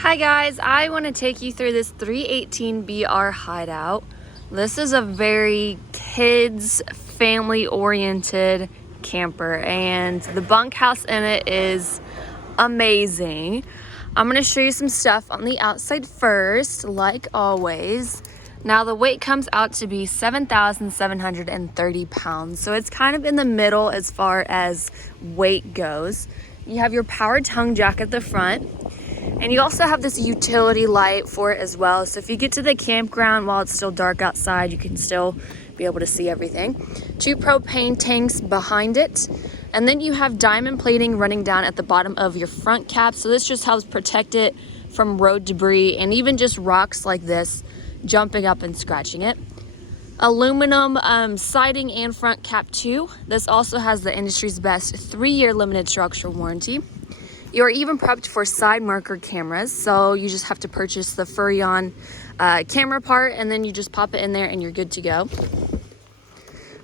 Hi guys, I want to take you through this 318BR hideout. This is a very kids, family-oriented camper, and the bunkhouse in it is amazing. I'm going to show you some stuff on the outside first, like always. Now the weight comes out to be 7,730 pounds, so it's kind of in the middle as far as weight goes. You have your powered tongue jack at the front. And you also have this utility light for it as well. So if you get to the campground while it's still dark outside, you can still be able to see everything. 2 propane tanks behind it. And then you have diamond plating running down at the bottom of your front cap. So this just helps protect it from road debris and even just rocks like this jumping up and scratching it. Aluminum siding and front cap too. This also has the industry's best 3-year limited structural warranty. You're even prepped for side marker cameras, so you just have to purchase the Furrion camera part and then you just pop it in there and you're good to go.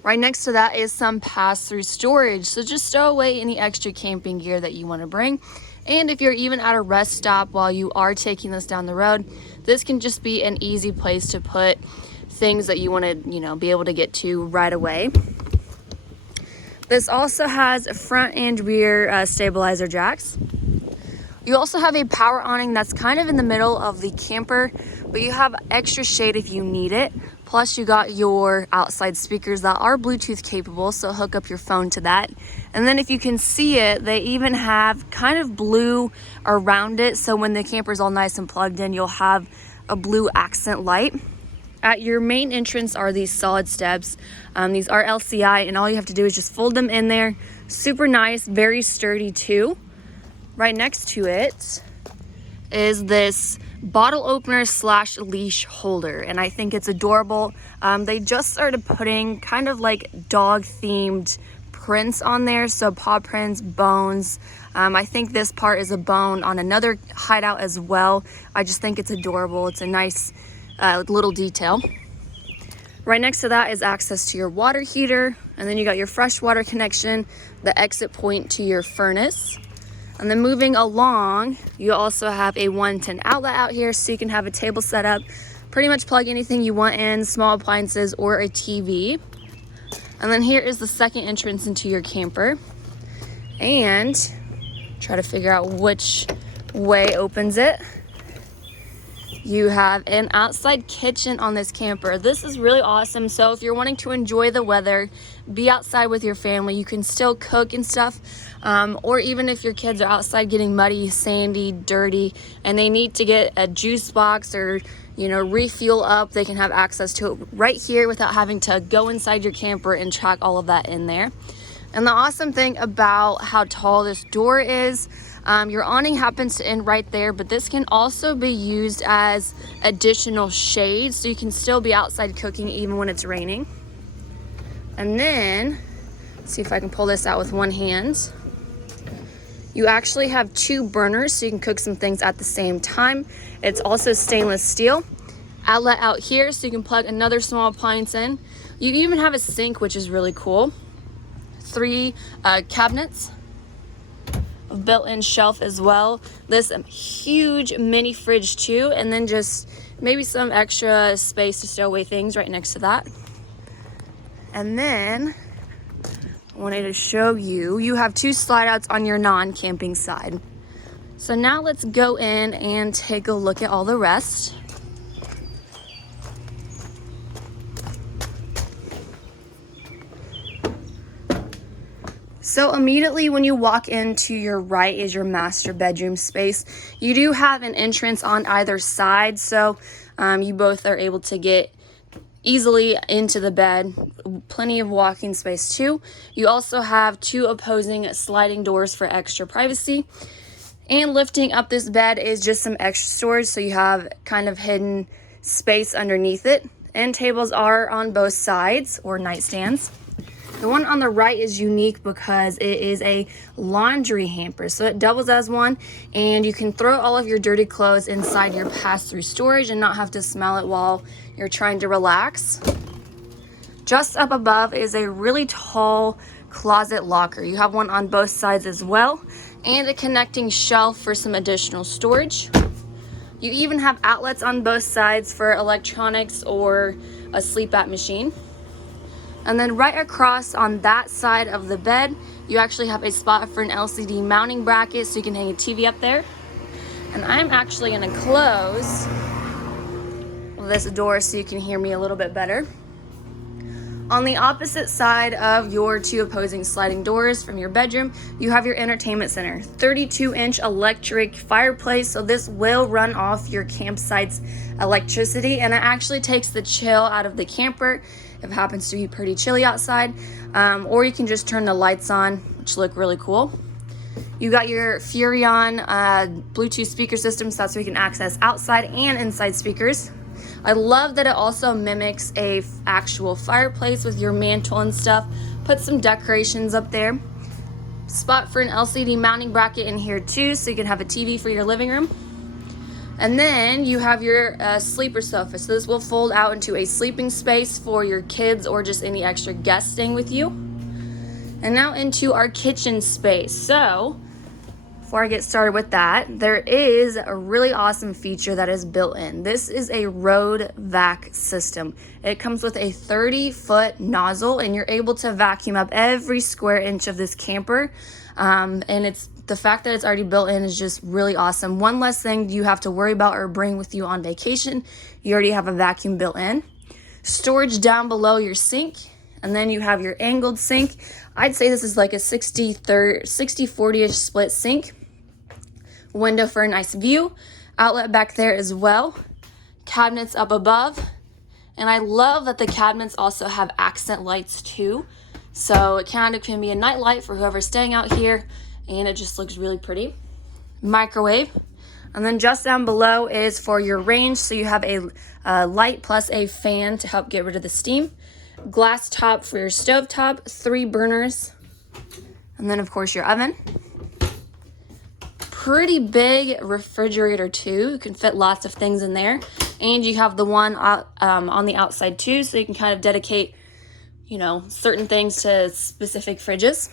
Right next to that is some pass-through storage, so just stow away any extra camping gear that you want to bring. And if you're even at a rest stop while you are taking this down the road, this can just be an easy place to put things that you want to, be able to get to right away. This also has front and rear stabilizer jacks. You also have a power awning that's kind of in the middle of the camper, but you have extra shade if you need it. Plus you got your outside speakers that are Bluetooth capable, so hook up your phone to that. And then if you can see it, they even have kind of blue around it, so when the camper's all nice and plugged in, you'll have a blue accent light. At your main entrance are these solid steps. These are LCI, and all you have to do is just fold them in there. Super nice, very sturdy too. Right next to it is this bottle opener / leash holder, and I think it's adorable. They just started putting kind of like dog themed prints on there, so paw prints, bones. I think this part is a bone on another hideout as well. I just think it's adorable. It's a nice little detail. Right next to that is access to your water heater, and then you got your fresh water connection, the exit point to your furnace. And then moving along, you also have a 110 outlet out here, so you can have a table set up, pretty much plug anything you want in, small appliances or a TV. And then here is the second entrance into your camper. And try to figure out which way opens it. You have an outside kitchen on this camper. This is really awesome. So if you're wanting to enjoy the weather, be outside with your family, you can still cook and stuff. Or even if your kids are outside getting muddy, sandy, dirty, and they need to get a juice box or, refuel up, they can have access to it right here without having to go inside your camper and track all of that in there. And the awesome thing about how tall this door is, your awning happens to end right there, but this can also be used as additional shade, so you can still be outside cooking even when it's raining. And then, let's see if I can pull this out with one hand. You actually have 2 burners, so you can cook some things at the same time. It's also stainless steel. Outlet out here, so you can plug another small appliance in. You even have a sink, which is really cool. 3 cabinets. A built-in shelf as well. This huge mini fridge too, and then just maybe some extra space to stow away things right next to that. And then I wanted to show you have 2 slide outs on your non-camping side. So now let's go in and take a look at all the rest. So immediately when you walk into your right is your master bedroom space. You do have an entrance on either side, so you both are able to get easily into the bed. Plenty of walking space too. You also have 2 opposing sliding doors for extra privacy. And lifting up this bed is just some extra storage, so you have kind of hidden space underneath it. End tables are on both sides, or nightstands. The one on the right is unique because it is a laundry hamper, so it doubles as one, and you can throw all of your dirty clothes inside your pass-through storage and not have to smell it while you're trying to relax. Just up above is a really tall closet locker. You have one on both sides as well, and a connecting shelf for some additional storage. You even have outlets on both sides for electronics or a sleep app machine. And then right across on that side of the bed, you actually have a spot for an LCD mounting bracket so you can hang a TV up there. And I'm actually gonna close this door so you can hear me a little bit better. On the opposite side of your two opposing sliding doors from your bedroom, you have your entertainment center. 32-inch electric fireplace, so this will run off your campsite's electricity, and it actually takes the chill out of the camper if it happens to be pretty chilly outside, or you can just turn the lights on, which look really cool. You got your Furrion Bluetooth speaker system, so that's where you can access outside and inside speakers. I love that it also mimics a actual fireplace with your mantle and stuff. Put some decorations up there. Spot for an LCD mounting bracket in here too, so you can have a TV for your living room. And then you have your sleeper sofa. So this will fold out into a sleeping space for your kids or just any extra guests staying with you. And now into our kitchen space. So before I get started with that, there is a really awesome feature that is built in. This is a road vac system. It comes with a 30-foot nozzle, and you're able to vacuum up every square inch of this camper. And it's the fact that it's already built in is just really awesome. One less thing you have to worry about or bring with you on vacation. You already have a vacuum built in. Storage down below your sink. And then you have your angled sink. I'd say this is like a 60-40-ish split sink. Window for a nice view. Outlet back there as well. Cabinets up above. And I love that the cabinets also have accent lights too. So it kind of can be a night light for whoever's staying out here. And it just looks really pretty. Microwave. And then just down below is for your range. So you have a light plus a fan to help get rid of the steam. Glass top for your stove top, 3 burners, and then of course your oven. Pretty big refrigerator too. You can fit lots of things in there, and you have the one on the outside too, so you can kind of dedicate, you know, certain things to specific fridges.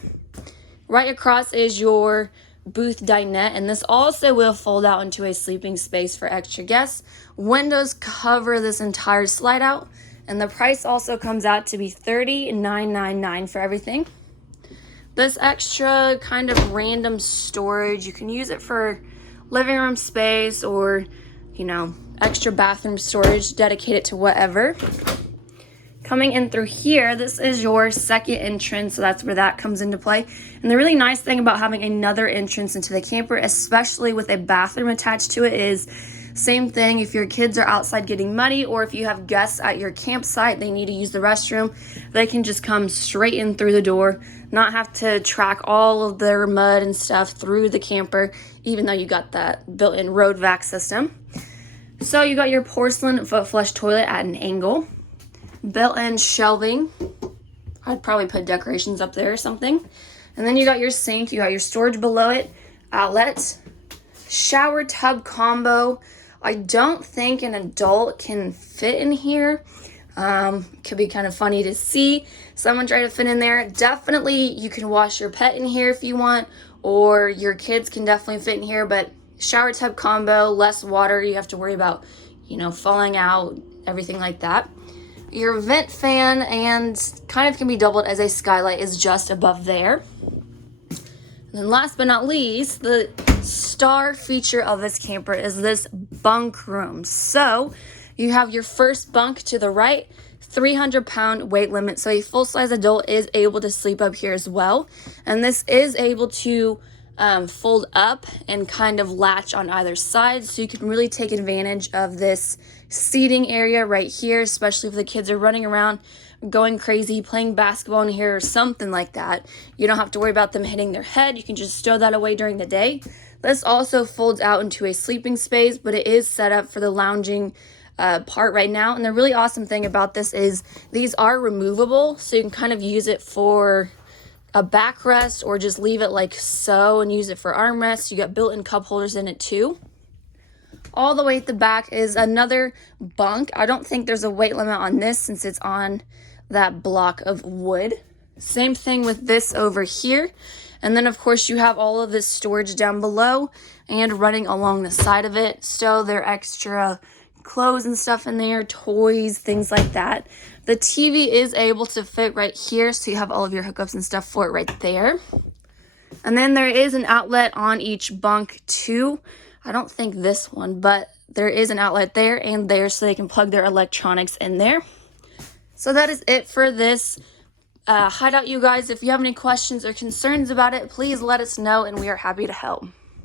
Right across is your booth dinette, and this also will fold out into a sleeping space for extra guests. Windows cover this entire slide out. And the price also comes out to be $39.99 for everything. This extra kind of random storage, you can use it for living room space or, you know, extra bathroom storage, dedicate it to whatever. Coming in through here, this is your second entrance, so that's where that comes into play. And the really nice thing about having another entrance into the camper, especially with a bathroom attached to it, is same thing if your kids are outside getting muddy, or if you have guests at your campsite, they need to use the restroom, they can just come straight in through the door, not have to track all of their mud and stuff through the camper, even though you got that built-in road vac system. So you got your porcelain foot flush toilet at an angle, built-in shelving. I'd probably put decorations up there or something. And then you got your sink, you got your storage below it, outlet, shower tub combo. I don't think an adult can fit in here. Could be kind of funny to see someone try to fit in there. Definitely you can wash your pet in here if you want, or your kids can definitely fit in here, but shower tub combo, less water you have to worry about, you know, falling out, everything like that. Your vent fan, and kind of can be doubled as a skylight, is just above there. And then last but not least, the star feature of this camper is this bunk room. So you have your first bunk to the right, 300-pound weight limit. So a full-size adult is able to sleep up here as well. And this is able to fold up and kind of latch on either side. So you can really take advantage of this seating area right here, especially if the kids are running around going crazy, playing basketball in here or something like that. You don't have to worry about them hitting their head. You can just stow that away during the day. This also folds out into a sleeping space, but it is set up for the lounging part right now. And the really awesome thing about this is these are removable, so you can kind of use it for a backrest or just leave it like so and use it for armrests. You got built-in cup holders in it too. All the way at the back is another bunk. I don't think there's a weight limit on this since it's on that block of wood. Same thing with this over here. And then of course you have all of this storage down below. and running along the side of it. Stow their extra clothes and stuff in there, toys, things like that. The TV is able to fit right here, so you have all of your hookups and stuff for it right there. And then there is an outlet on each bunk too. I don't think this one, but there is an outlet there and there, so they can plug their electronics in there. So that is it for this hideout, you guys. If you have any questions or concerns about it, please let us know and we are happy to help.